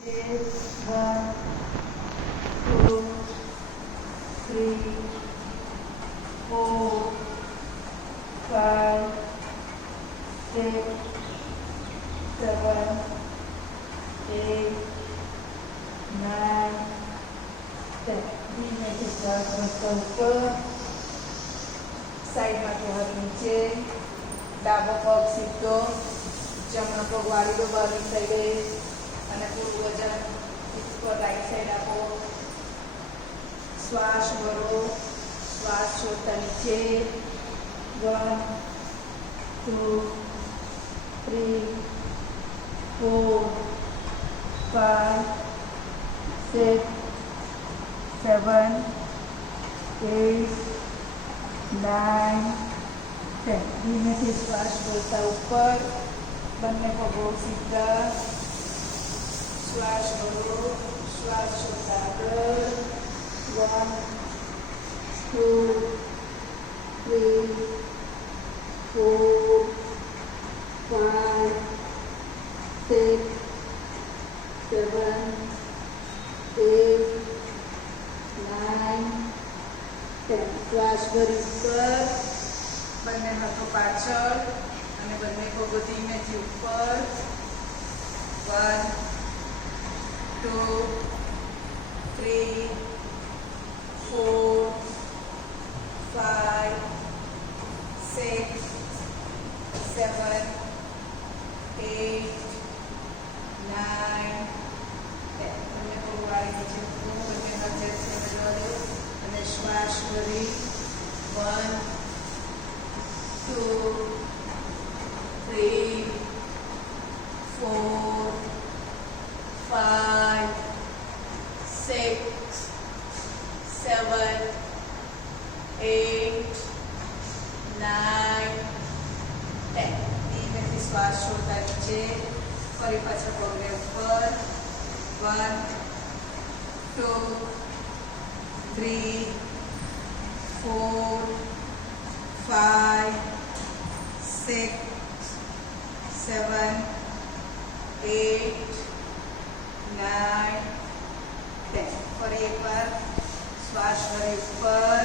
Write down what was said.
1, 2, 3, 4, 5, 6, 7, 8, 9, 10. ધીમેથી શ્વાસ રસ્તા ઉપર, સાઈડમાંથી હાથ નીચે, ડાબો પગ સીધો, જમણો પગ વાળી દો બહારની સાઈડે અને પૂરું વજન ઉપર રાઈટ સાઈડ આપો. શ્વાસ ભરો, શ્વાસ છોડતા નીચે. 1, 2, 3, 4, 5, 6, 7, 8, 9, 10. ધીમેથી શ્વાસ બોલતા ઉપર, બંને પગો સીધા. શ્વાસ ભરો, શ્વાસ છોડતા આગળ. 1, 2, 3, 4, 5, 6, 7, 8, 9, 10. શ્વાસ ભરી ઉપર, બંને હાથો પાછળ અને બંને પગો ધીમેથી ઉપર. 1, 2, 3, 4, 5, 6, 7, 8, 9, 10. બંને પગ વાળી નીચે મૂકો, બંને હાથ ચેસ્ટને મેળવા દો અને શ્વાસ ભરી. 1, 2, 3, 4, 5, 6, 7, 8, 9, 10. ધીમેથી શ્વાસ છોડતા નીચે, ફરી પાછળ પગને ઉપર. 1, 2, 3, 4, 5, 6, 7, 8, 9, 10. ફરી એકવાર શ્વાસ ભરી ઉપર.